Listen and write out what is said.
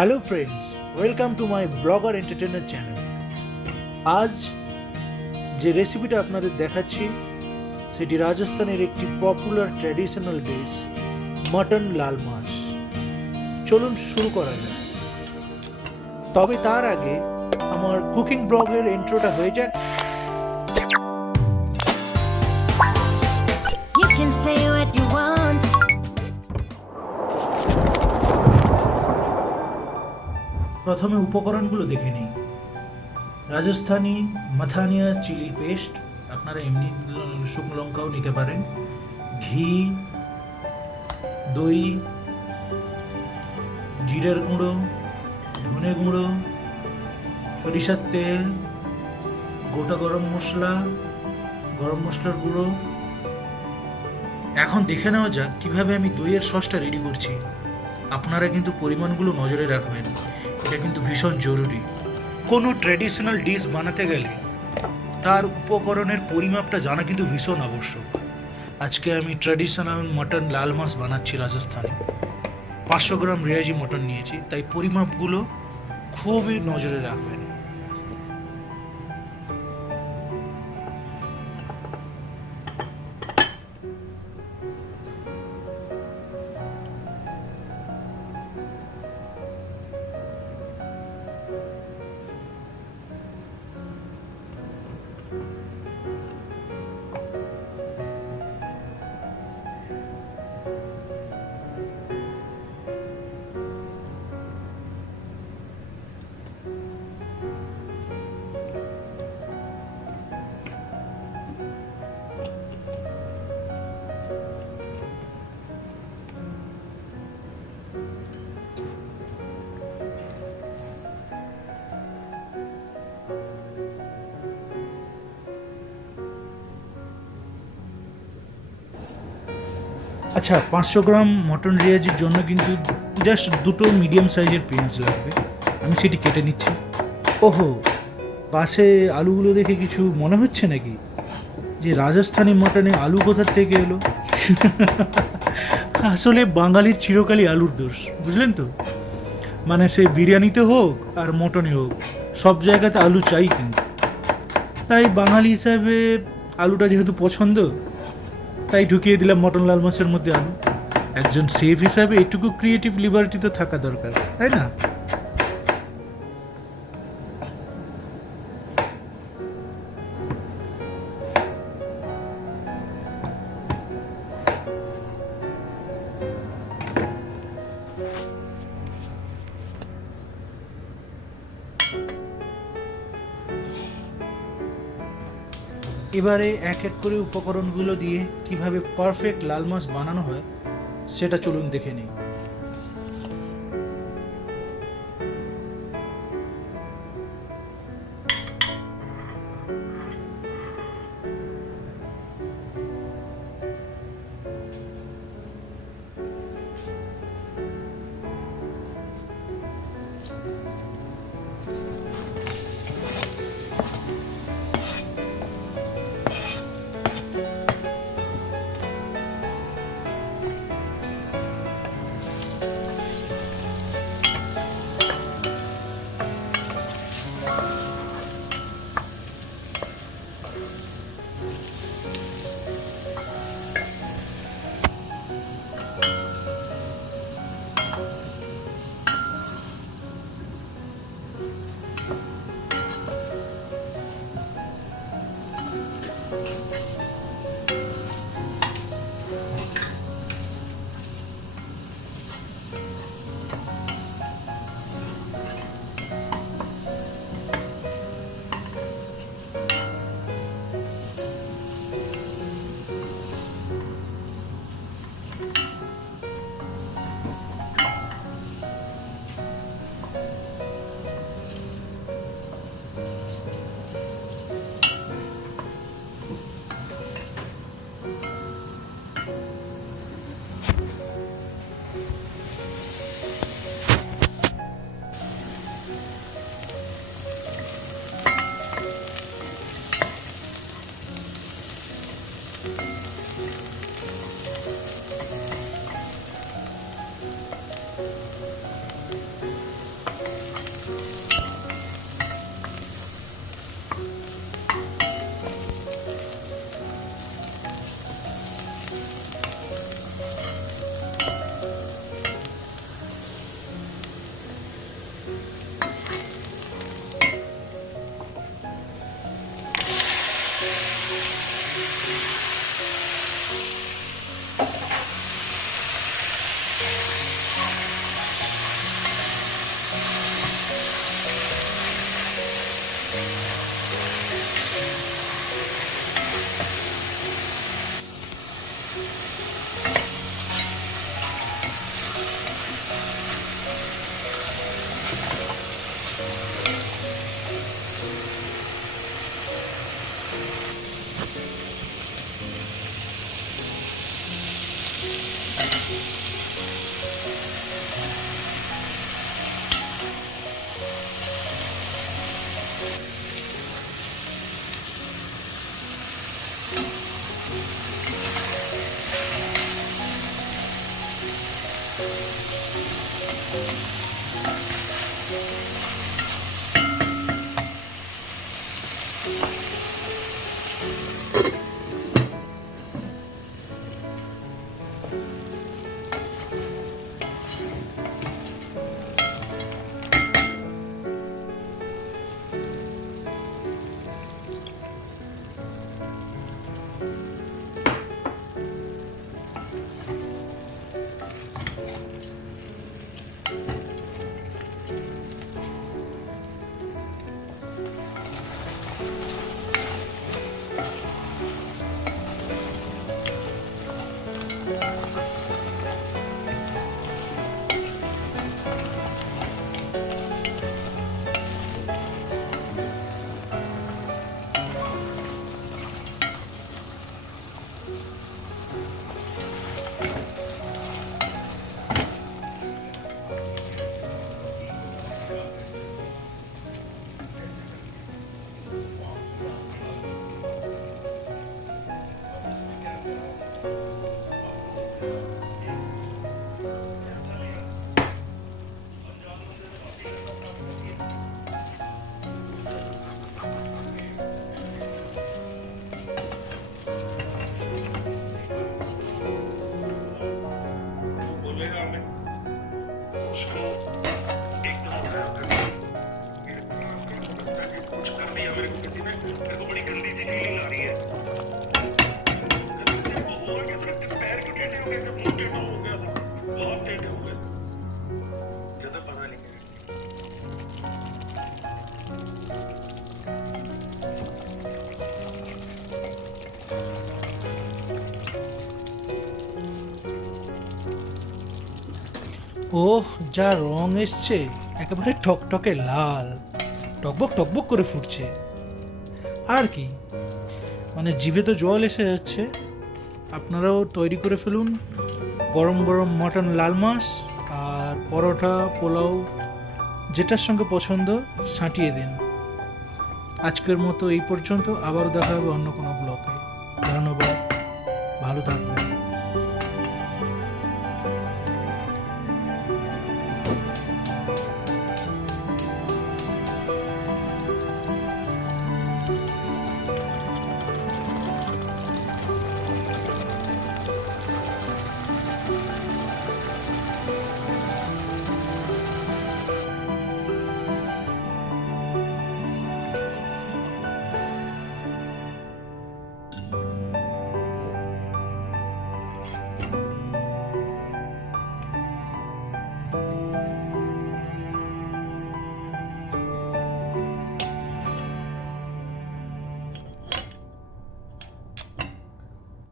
Hello friends, welcome to my blogger entertainer channel. আজ যে রেসিপিটা আপনাদের দেখাচ্ছি সেটি রাজস্থানের একটি পপুলার ট্র্যাডিশনাল ডিশ মটন লাল মাছ। চলুন শুরু করা যাক। তবে তার আগে আমার কুকিং ব্লগের ইন্ট্রোটা হয়ে যাক। You can say what you want. প্রথমে উপকরণগুলো দেখে নিই। রাজস্থানি মাথানিয়া চিলি পেস্ট, আপনারা এমনি শুকনো লঙ্কাও নিতে পারেন, ঘি, দই, জিরের গুঁড়ো, ধনে গুঁড়ো, সরিষার তেল, গোটা গরম মশলার গুঁড়ো। এখন দেখে নেওয়া যাক কিভাবে আমি দইয়ের সসটা রেডি করছি। আপনারা কিন্তু পরিমাণগুলো নজরে রাখবেন, এটা কিন্তু ভীষণ জরুরি। কোনো ট্র্যাডিশনাল ডিশ বানাতে গেলে তার উপকরণের পরিমাপটা জানা কিন্তু ভীষণ আবশ্যক। আজকে আমি ট্র্যাডিশনাল মটন লাল মাছ বানাচ্ছি রাজস্থানে। 500 গ্রাম রেয়াজি মটন নিয়েছি, তাই পরিমাপগুলো খুবই নজরে রাখবেন। আচ্ছা, 500 গ্রাম মটন রেয়াজির জন্য কিন্তু জাস্ট দুটো মিডিয়াম সাইজের পেঁয়াজ লাগবে। আমি সেটি কেটে নিচ্ছি। ওহো, পাশে আলুগুলো দেখে কিছু মনে হচ্ছে নাকি যে রাজস্থানি মটনে আলু কোথার থেকে এলো? আসলে বাঙালির চিরকালই আলুর দোষ, বুঝলেন তো? মানে সে বিরিয়ানিতে হোক আর মটনে হোক, সব জায়গাতে আলু চাই কিন্তু। তাই বাঙালি হিসাবে আলুটা যেহেতু পছন্দ, তাই ঢুকিয়ে দিলাম মটন লাল মাছের মধ্যে আলু। একজন শেফ হিসাবে এটুকু ক্রিয়েটিভ লিবার্টি তো থাকা দরকার, তাই না? এবারে এক এক করে উপকরণগুলো দিয়ে কিভাবে পারফেক্ট লাল মাছ বানানো হয় সেটা চলুন দেখে নিই। एकदम उड़ाया करता है। कुछ कर दिया मेरे को किसी ने, मेरे को बड़ी गंदी सी फीलिंग आ रही है। वो हुआ क्या था, पैर क्यों टेढ़े हो गए थे, मुंह टेढ़ा हो गया था, बहुत टेढ़े हो गए थे। मुझे तो पता नहीं। ওহ, যা রং এসছে, একেবারে টকটকে লাল, টকবক টকবক করে ফুটছে। আর কি, মানে জিভে তো জল এসে যাচ্ছে। আপনারাও তৈরি করে ফেলুন গরম গরম মটন লাল মাছ আর পরোটা, পোলাও, যেটার সঙ্গে পছন্দ সাঁটিয়ে দিন। আজকের মতো এই পর্যন্ত, আবারও দেখা হবে অন্য কোনো ব্লগে। ধন্যবাদ, ভালো থাকবেন।